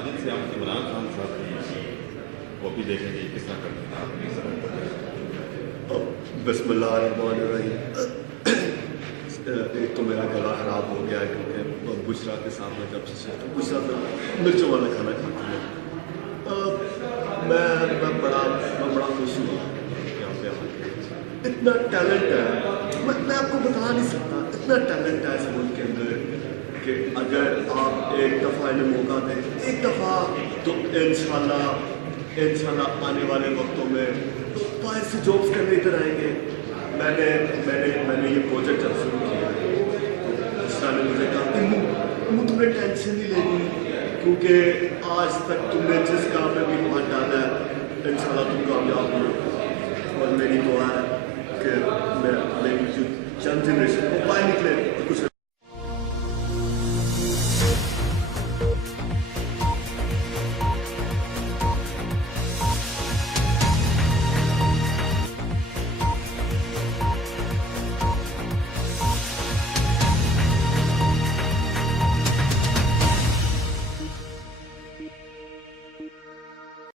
साजिद से आप इमरान खान साहब की कॉपी देखेंगे किस तरह करते हैं। बिस्मिल्लाहिर्रहमानिर्रहीम। एक तो मेरा गला ख़राब हो गया है क्योंकि बुशरा के सामने जब से तो बुशरा तो मिर्चों वाला खाना खाती है। मैं बड़ा खुश हुआ यहाँ पे आके। इतना टैलेंट है, मैं आपको बता नहीं सकता, इतना टैलेंट है इस मुल्क के अंदर कि अगर आप एक दफ़ा इन्हें मौका दें, एक दफ़ा, तो इंशाल्लाह आने वाले वक्तों में बाहर से जॉब्स करने इधर आएंगे। मैंने ये प्रोजेक्ट जब शुरू किया तो उसका ने मुझे कहा कि तुम्हें टेंशन नहीं लेनी क्योंकि आज तक तुमने जिस काम में भी हाथ डाला है इंशाल्लाह तुम कामयाब हो। और मेरी दुआ है कि